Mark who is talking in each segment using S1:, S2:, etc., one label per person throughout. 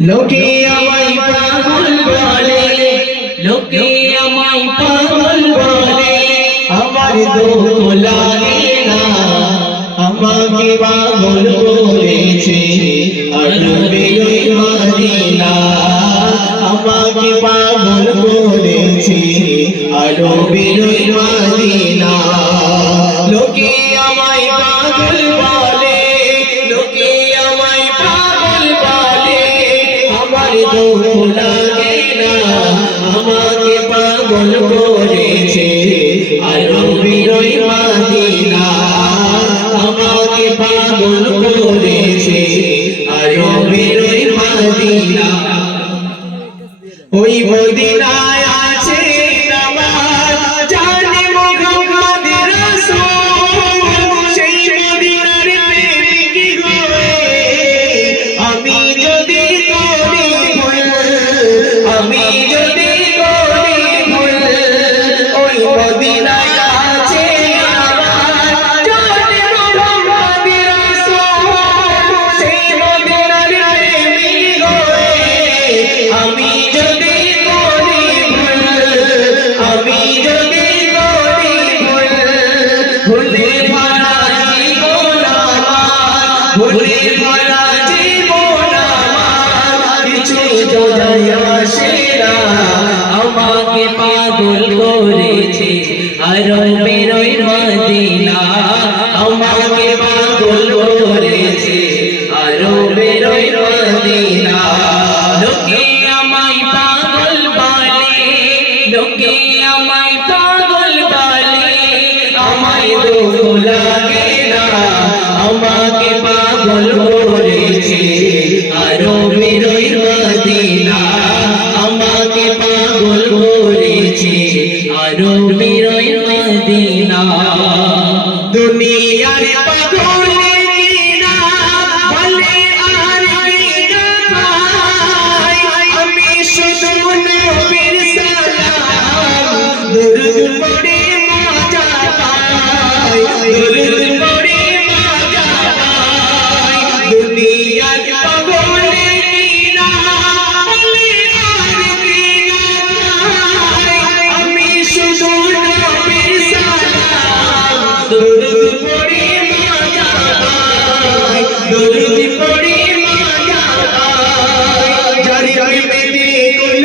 S1: লোকে আমায় পাগল বলে, লোকে আমায় পাগল বলে। আমার দুঃখ লাগে না, আমাকে পাগল আরবে মদিনা মানে আমাকে পাগল আরবে দুঃখ লাগে না, আমাকে পাগল করেছে। আরবে ওই আমাকে পাগল করেছে। আরবে ওই ওই মদিনায় আমাকে পাগল করেছে আরও বেরোই মদিনা। আমাকে পাগল করেছে আরও বেরোই মদিনা। লোকে আমায় দুনিয়ার পাগল। দরুদ পড়ে মজা পাই যারি প্রেমেতে কুল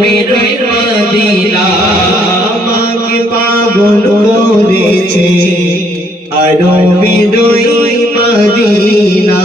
S1: বেরোই মদিনা আমাকে পাগল করেছে।
S2: আরও বিদয় মদিনা